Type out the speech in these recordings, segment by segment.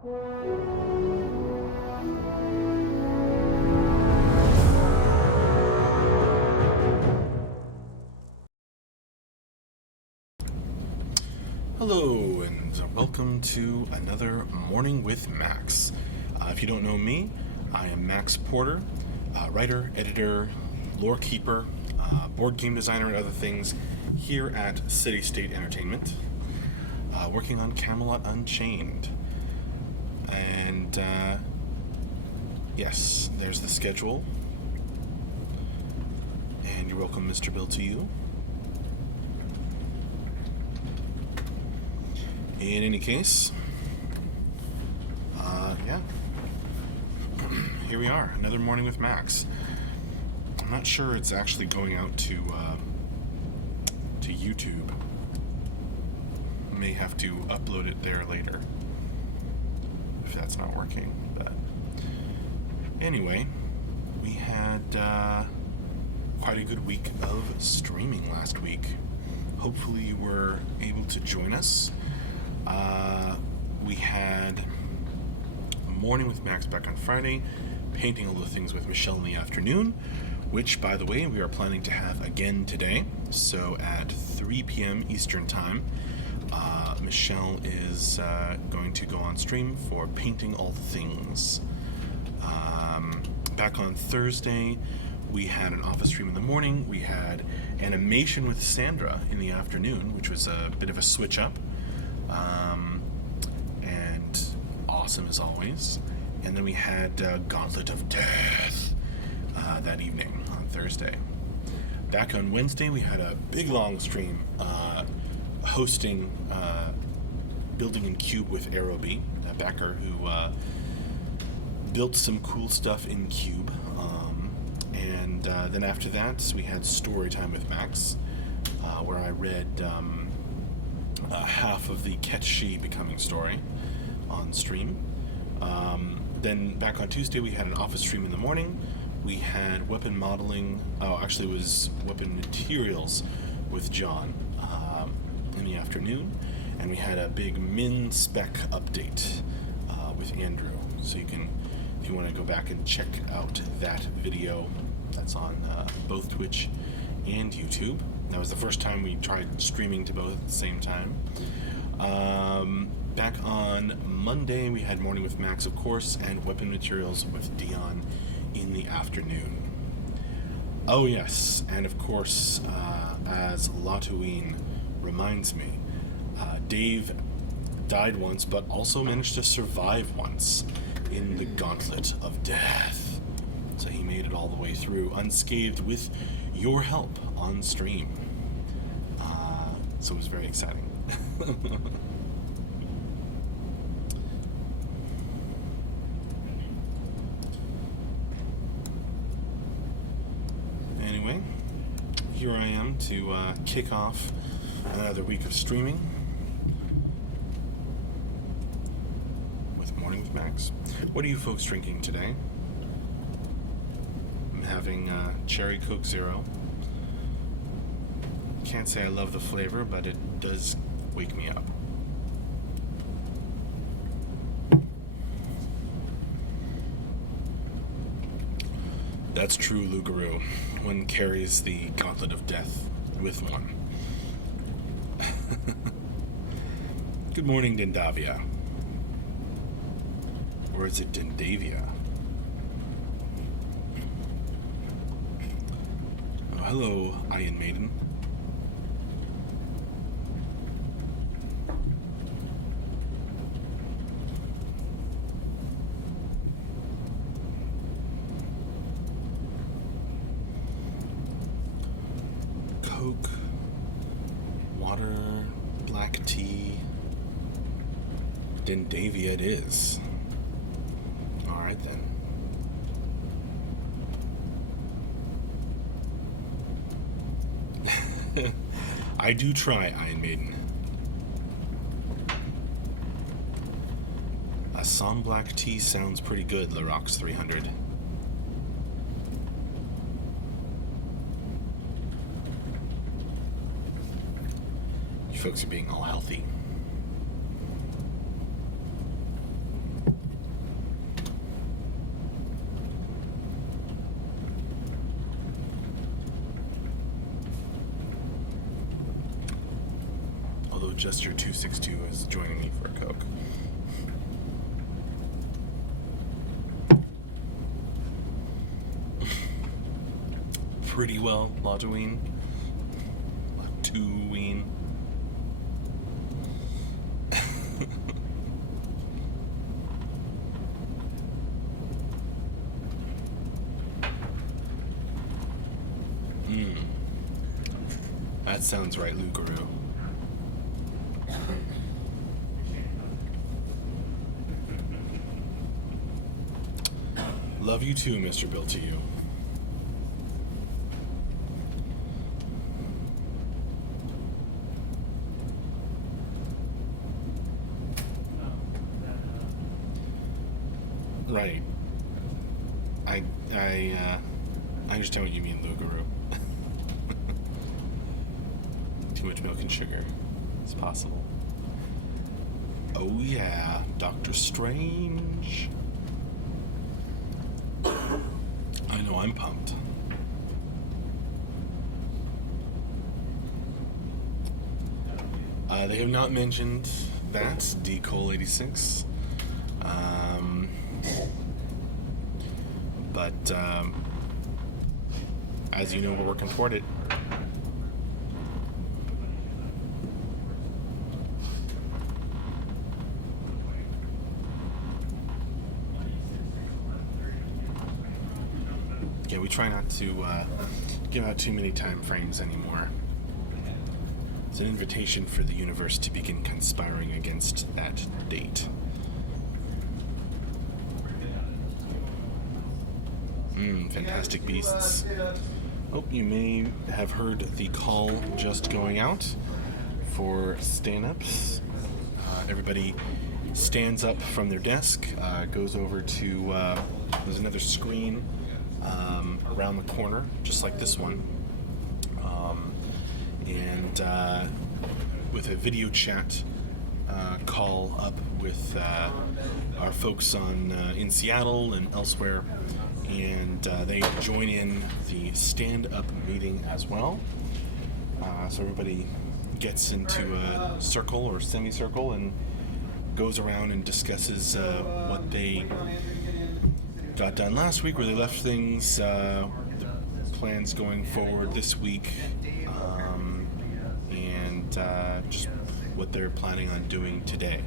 Hello, and welcome to another Morning with Max. If you don't know me, I am Max Porter, writer, editor, lore keeper, board game designer, and other things here at City State Entertainment, working on Camelot Unchained. And yes, there's the schedule. And you're welcome, Mr. Bill, to you. In any case, yeah, here we are, another Morning with Max. I'm not sure it's actually going out to YouTube. May have to upload it there later if that's not working. But anyway, we had quite a good week of streaming last week. Hopefully you were able to join us. We had Morning with Max back on Friday, painting all the things with Michelle in the afternoon, which, by the way, we are planning to have again today. So at 3 p.m. Eastern Time, Michelle is going to go on stream for painting all the things. Back on Thursday, we had an office stream in the morning. We had animation with Sandra in the afternoon, which was a bit of a switch up. And awesome as always. And then we had Gauntlet of Death that evening on Thursday. Back on Wednesday, we had a big long stream hosting Building in Cube with Aeroby, a backer who built some cool stuff in Cube. And then after that, we had Story Time with Max, where I read half of the Catch She Becoming story on stream. Then back on Tuesday, we had an office stream in the morning. We had weapon modeling, actually it was weapon materials with John in the afternoon. And we had a big min spec update with Andrew. So you can, if you want to go back and check out that video, that's on both Twitch and YouTube. That was the first time we tried streaming to both at the same time. Back on Monday, we had Morning with Max, of course, and Weapon Materials with Dion in the afternoon. Oh yes, and of course, as Latuine reminds me, Dave died once, but also managed to survive once in the Gauntlet of Death. So he made it all the way through unscathed with your help on stream. So it was very exciting. Anyway, here I am to kick off another week of streaming with Morning with Max. What are you folks drinking today? I'm having Cherry Coke Zero. Can't say I love the flavor, but it does wake me up. That's true, Lugaroo. One carries the Gauntlet of Death with one. Good morning, Dindavia. Or is it Dindavia? Oh, hello, Iron Maiden. Coke, water, black tea, Dindavia it is. Alright then. I do try Iron Maiden. Assam black tea sounds pretty good, Larox 300. You folks are being all healthy. Jester262 is joining me for a Coke. Pretty well, Lodgeween. Lodgeween. That sounds right, Lugaroo. Love you too, Mr. Bill to you. Right. I understand what you mean, Lugaroo. Too much milk and sugar. It's possible. Oh yeah, Doctor Strange. I know, I'm pumped. They have not mentioned that, DCole86. But as you know, we're working toward it. Yeah, we try not to give out too many time frames anymore. It's an invitation for the universe to begin conspiring against that date. Fantastic Beasts. Oh, you may have heard the call just going out for stand-ups. Everybody stands up from their desk, goes over to, there's another screen around the corner, just like this one. And with a video chat call up with our folks in Seattle and elsewhere, and they join in the stand-up meeting as well. So everybody gets into a circle or semicircle and goes around and discusses what they got done last week, where they left things, the plans going forward this week, and just what they're planning on doing today.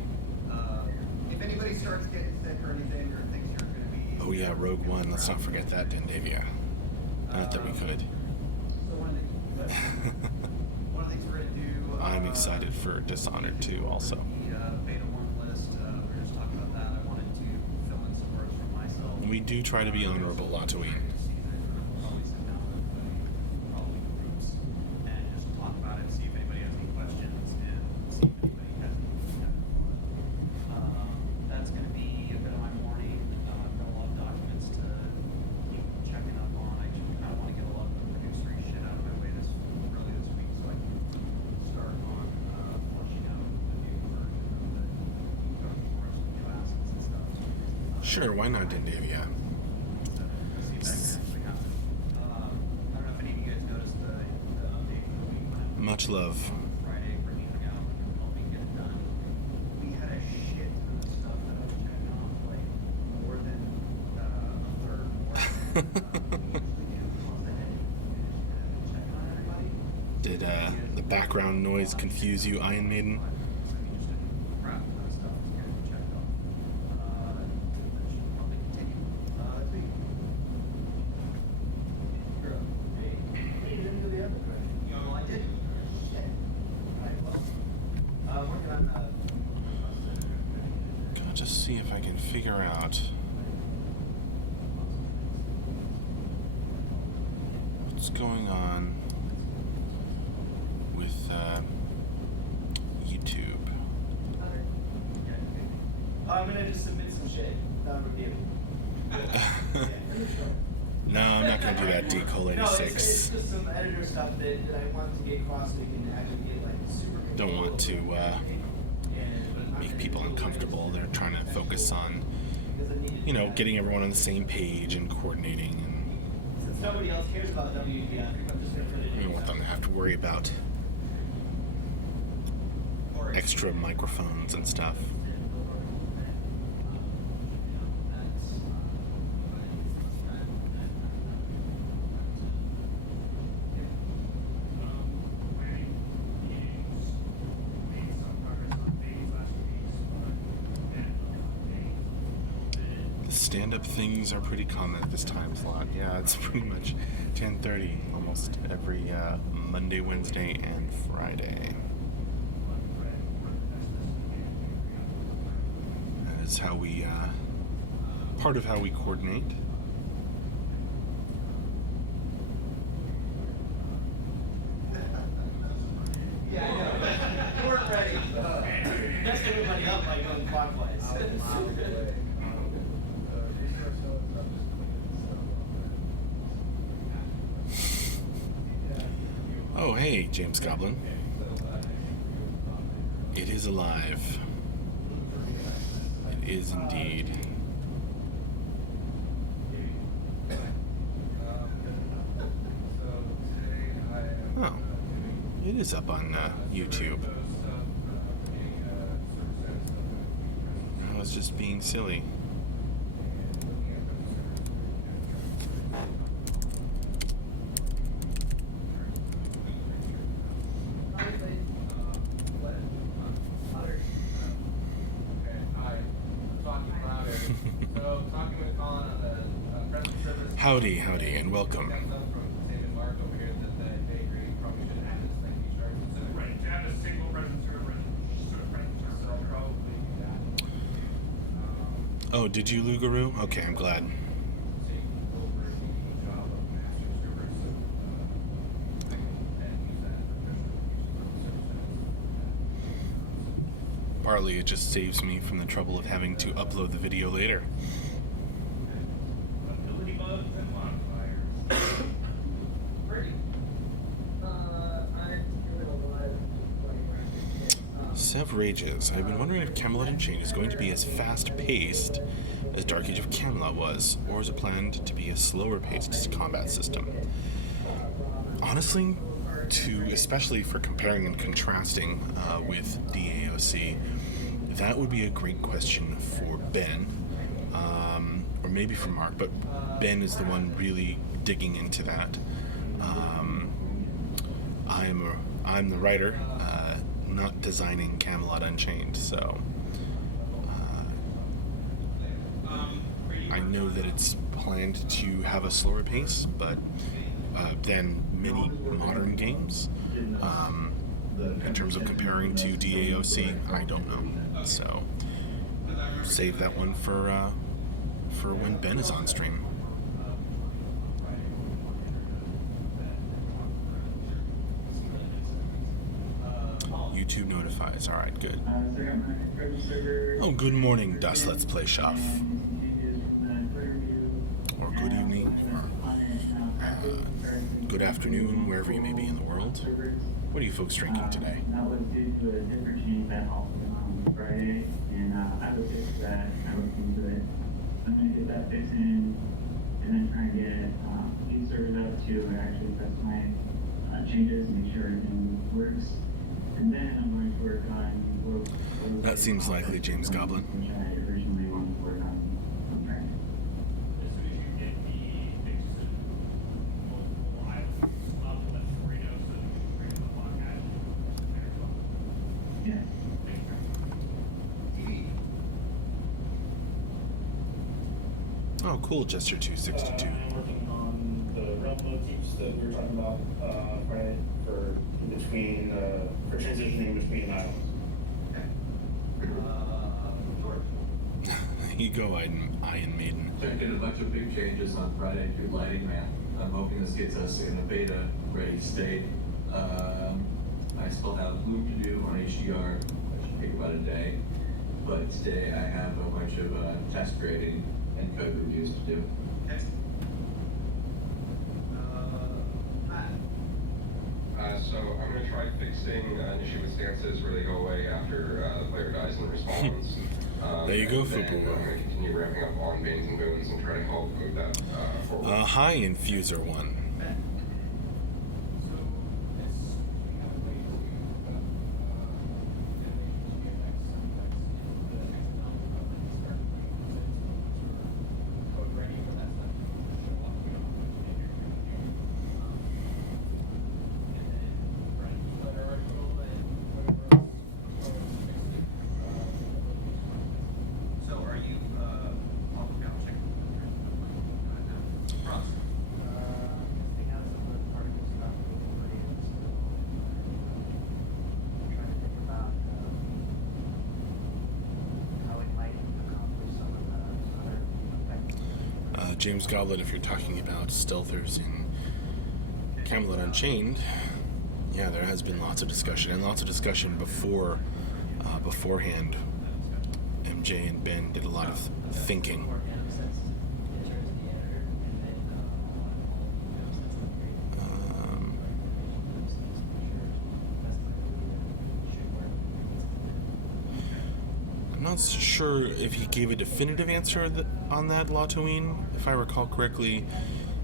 If anybody starts getting sick or anything, or thinks you're going to be... Oh yeah, Rogue One. Let's not forget that, Dendavia. Not that we could. So one of the things we're going to do... I'm excited for Dishonored 2 also. The Beta 1 list, we were just talking about that. I wanted to fill in some words from myself. We do try to be honorable, Lottoine. Probably sit down with all the groups and just talk about it, see if anybody has any questions, and see if anybody has any. That's going to be a bit of my morning. I've got a lot of documents to keep checking up on. I kind of want to get a lot of the producery shit out of my way early this week, so I can start on fleshing out the new version of the new assets and stuff. Sure, why not, Dendavia? See if that can actually happen. I don't know if any of you guys noticed the update for the week when I Much love. on Friday for hanging out and helping get it done. We had a shit ton of stuff that I was checking off, like more than a third more than we usually do. Once I had finished checking on everybody. Did the background noise confuse you, Iron Maiden? I mean, just a crap ton of stuff is getting checked off. That should probably continue. That's me. Hey, you didn't do the other question. Well, I did. Shit. Alright, well. Working on Gonna just see if I can figure out what's going on with YouTube. I'm gonna just submit some shit, not review. No, I'm not gonna do that, No, it's DCole86. just some editor stuff that I want to get across so we can actually get like super. Don't want to make people uncomfortable. They're trying to focus on, you know, getting everyone on the same page and coordinating, and Since nobody else cares about WEP, I'm just gonna put it I in. don't want them to have to worry about or extra microphones and stuff. The stand-up things are pretty common at this time slot. Yeah, it's pretty much 10:30 almost every Monday, Wednesday, and Friday. That is how we, part of how we coordinate. Yeah, I know. You weren't ready. You messed everybody up by going clockwise. Oh, hey, James Goblin. It is alive. It is indeed. Oh, it is up on YouTube. I was just being silly. Howdy, howdy, and welcome. Oh, did you, Lugaroo? Okay, I'm glad. Partly it just saves me from the trouble of having to upload the video later. Sev rages. I've been wondering if Camelot Unchained is going to be as fast-paced as Dark Age of Camelot was, or is it planned to be a slower-paced combat system? Honestly, especially for comparing and contrasting with DAOC, that would be a great question for Ben, or maybe for Mark, but Ben is the one really digging into that. I'm the writer, not designing Camelot Unchained, so I know that it's planned to have a slower pace, but than many modern games. In terms of comparing to DAOC, I don't know. So save that one for when Ben is on stream. YouTube notifies. All right, good. Oh, good morning, Dust Let's Play Shuff. Or good evening, or good afternoon, wherever you may be in the world. What are you folks drinking today? That was due to a different change that happened on Friday, and I would fix that. I looked into it. I'm going to get that fixed in, and then try and get feed servers out to actually test my changes, make sure everything works. And then I'm going to work on That seems likely, James Goblin. which I originally wanted to work on Friday. Yeah. Oh, cool, Jester 262. I'm working on the realm motifs that we were talking about Friday for transitioning between islands. There you go, Iron Maiden. I did a bunch of big changes on Friday to Lighting Map. I'm hoping this gets us in a beta-ready state. I still have loop to do on HDR, which should take about a day. But today I have a bunch of test grading and code reviews to do. So I'm going to try fixing an issue with stances where they go away after the player dies and responds. There you go, and then Fubu. I'm going to continue ramping up on veins and boons and try to help move that forward. Hi, Infuser 1. James Goblin, if you're talking about stealthers in Camelot Unchained, yeah, there has been lots of discussion, and lots of discussion beforehand. MJ and Ben did a lot of thinking. I'm not sure if he gave a definitive answer on that, Latoine. If I recall correctly,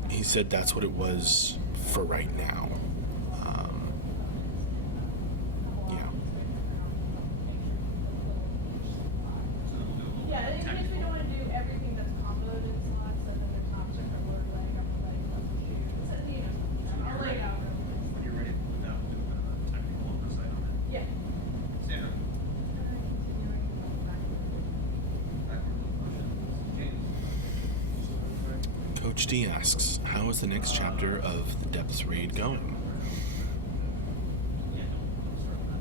he said that's what it was for right now. Yeah. Yeah, in case we don't want to do everything that's comboed in Slack, so then the tops are covered, laying up the leg, so, you know, I'll lay it out real When you're ready to put down, do a technical oversight on it. quick. Yeah. Sandra? Coach D asks, how is the next chapter of the Depths raid going?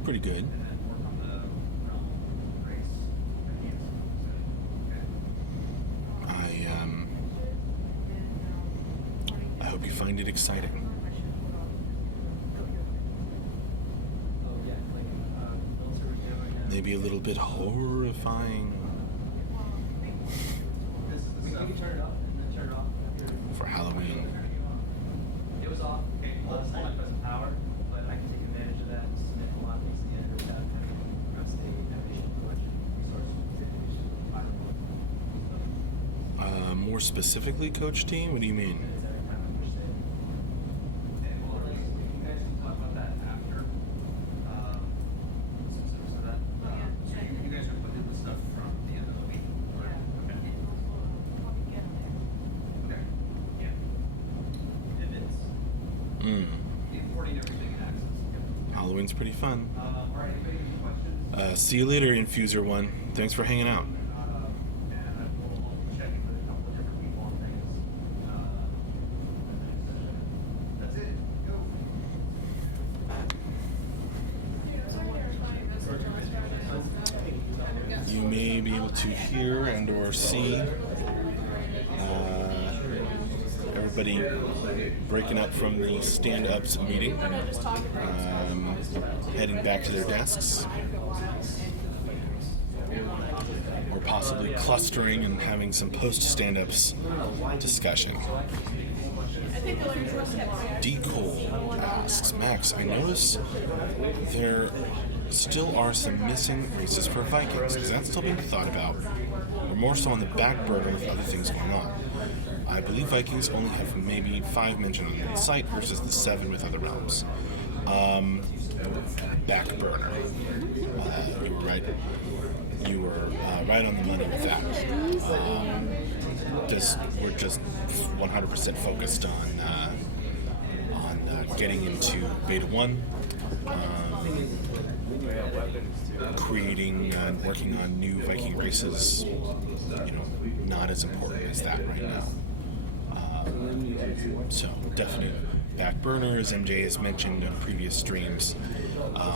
Pretty good. And then work on the realm race ideas. I hope you find it exciting. Maybe a little bit horrifying We can turn it off and then turn it off. for Halloween. It was off. Last night because of power, but I can take advantage of that and submit a lot of things to the editor without having to press the animation collection resource. More specifically, Coach D, what do you mean? And well, you guys can talk about that after, the specifics of that. So you guys are putting in the stuff from the end of the week? Okay. Okay, yeah. Pivots, importing everything in Access. Halloween's pretty fun. All right, anybody have any questions? See you later, Infuser One. Thanks for hanging out. And I will check in with a couple of different people on things. That's it, go. You may be able to hear and or see everybody breaking up from the stand-ups meeting, heading back to their desks, or possibly clustering and having some post-stand-ups discussion. D. Cole asks, Max, I notice there still are some missing races for Vikings. Is that still being thought about? Or more so on the back burner with other things going on? I believe Vikings only have maybe 5 mentioned on the site versus the 7 with other realms. Back burner. You were right. You were right on the money with that. We're just 100% focused on getting into Beta 1, creating and working on new Viking races. Not as important as that right now. So definitely back burner, as MJ has mentioned on previous streams.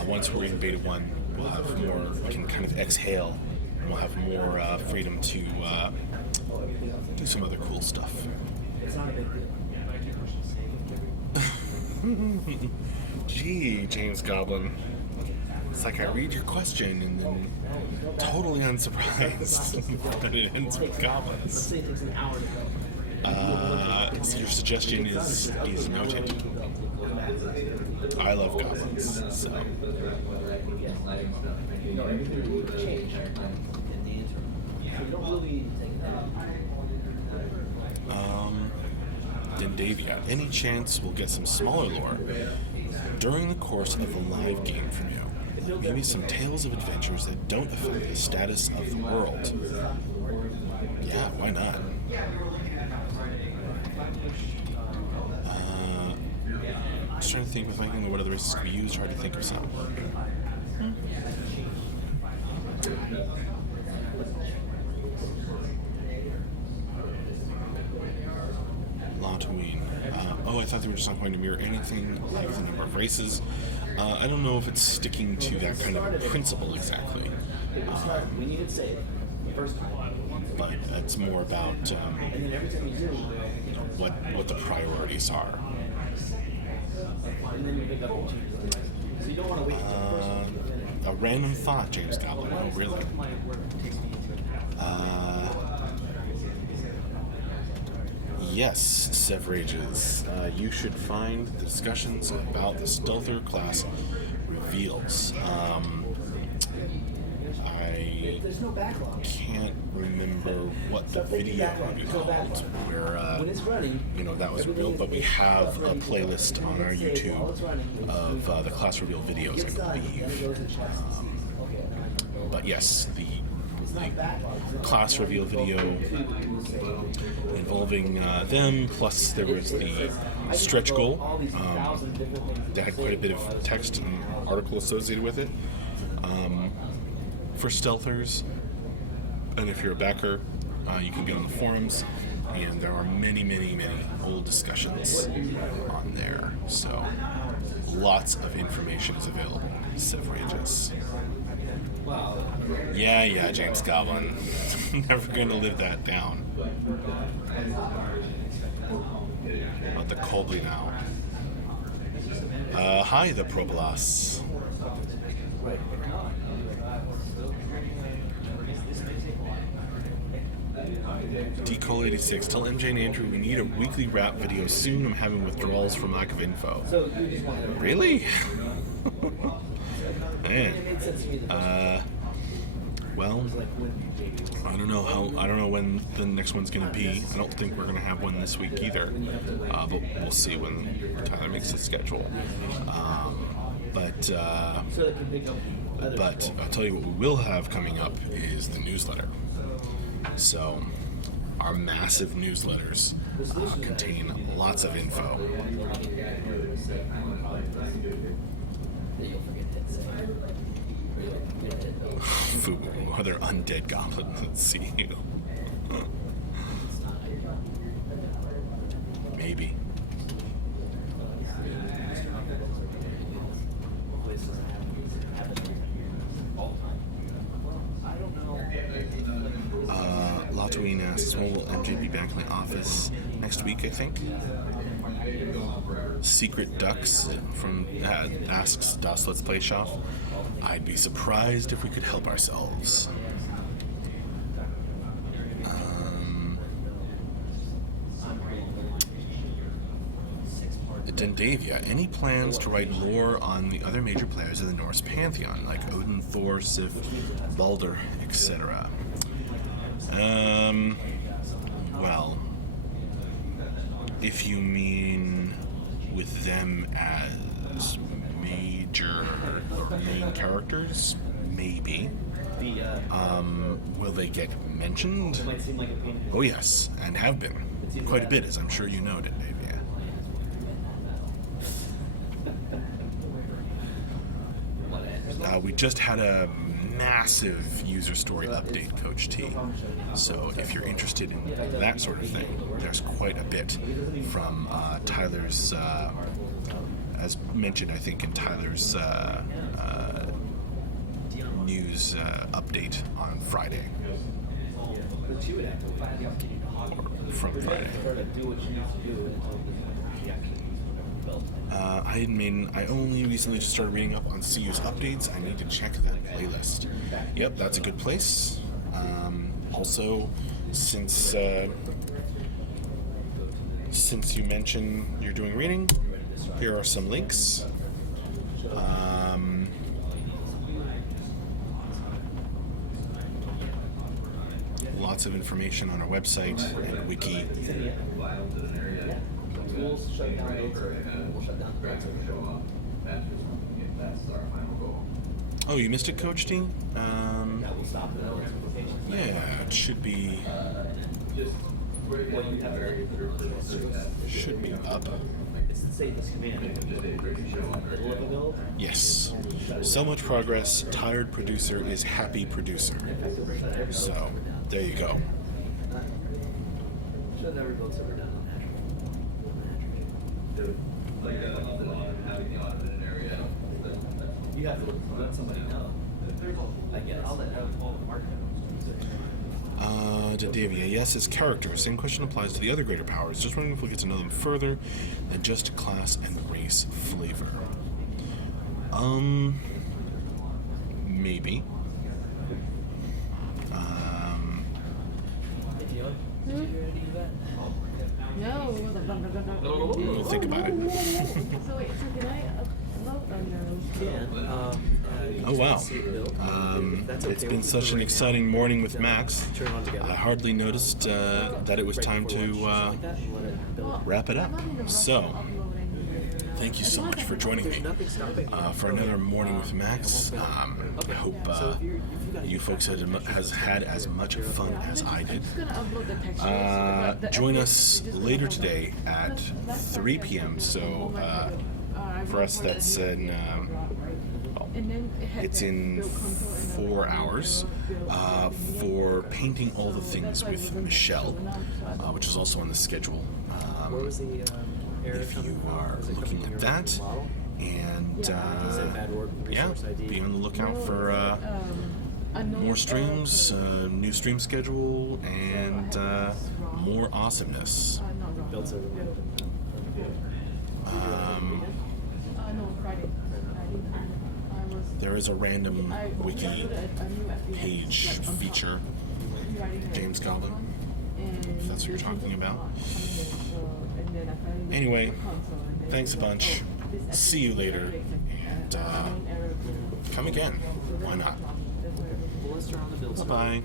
Once we're in Beta 1, we'll have more. We can kind of exhale, and we'll have more freedom to do some other cool stuff. It's not a big deal. Gee, James Goblin. It's like I read your question and then totally unsurprised that it ends with Let's goblins. say it takes an hour to go. So your suggestion is noted. I love goblins, so. No, everything will change in the interim. So you don't really need to take that. Then Davia, any chance we'll get some smaller lore during the course of the live game from you? Maybe some tales of adventures that don't affect the status of the world. Yeah, why not? I was trying to think with Viking what other races could be used. Hard to think of some. Latoine. I thought they were just not going to mirror anything like the number of races. I don't know if it's sticking to that kind of principle exactly. We need it safe. first time. but it's more about And then every time you do, what the priorities are. and then you pick up and change. So you don't want to wait until the first one to finish. A random thought, James Goblin. Oh, really? My work takes me into Yes, Severages. You should find the discussions about the Stealther class reveals. I There's no backlog. can't remember what the video would be called where When it's running, that was revealed, but we have a playlist on our YouTube of the class reveal videos, I believe. But yes, the class reveal video involving them, plus there was the stretch goal that had quite a bit of text and article associated with it for stealthers. And if you're a backer, you can get on the forums, and there are many, many, many old discussions on there. So lots of information is available. Severages. Yeah, James Goblin. Never gonna live that down. About the Colby now. Hi, the Propolas. Decol86, tell MJ and Andrew we need a weekly rap video soon. I'm having withdrawals from lack of info. Really? Man. Well, I don't know when the next one's gonna be. I don't think we're gonna have one this week either. But we'll see when Tyler makes his schedule. But I'll tell you what we will have coming up is the newsletter. So our massive newsletters contain lots of info. Fubu, other undead goblins that see you. Maybe. Latoine asks, when will MJ be back in the office? Next week, I think. Secret Ducks from asks Das Let's Play Shop. I'd be surprised if we could help ourselves. Dendavia, any plans to write lore on the other major players of the Norse pantheon, like Odin, Thor, Sif, Balder, etc.? Well, if you mean with them as major or main characters, maybe. Will they get mentioned? Oh yes, and have been. Quite a bit, as I'm sure you know, Dendavia. We just had a massive user story update, Coach T. So if you're interested in that sort of thing, there's quite a bit from Tyler's, as mentioned, I think, in Tyler's news update on Friday. Or from Friday. I only recently just started reading up on CU's updates. I need to check that playlist. Yep, that's a good place. Also, since you mentioned you're doing reading, here are some links. Lots of information on our website and wiki. Tools shut down over and we'll shut down the Oh, you missed it, Coach D? that will stop the notifications. Yeah, it should be up. It's the same as command. Yes. So much progress. Tired producer is happy producer. So, there you go. Should never built ever done on You have to let somebody know. I guess. I'll let all the market. Davia, yes, as characters. Same question applies to the other greater powers. Just wondering if we'll get to know them further than just class and race flavor. Maybe. No. We'll think about it. So wait, so can I upload on those? Oh wow. It's been such an exciting morning with Max. I hardly noticed that it was time to wrap it up. So, thank you so much for joining me for another morning with Max. I hope you folks has had as much fun as I did. Join us later today at 3 p.m. So for us, that's in it's in 4 hours for Painting All the Things with Michelle, which is also on the schedule. If you are looking at that, and yeah, be on the lookout for more streams, new stream schedule, and more awesomeness. There is a random wiki page feature, James Goblin, if that's what you're talking about. Anyway, thanks a bunch. See you later, and come again. Why not? Bye-bye.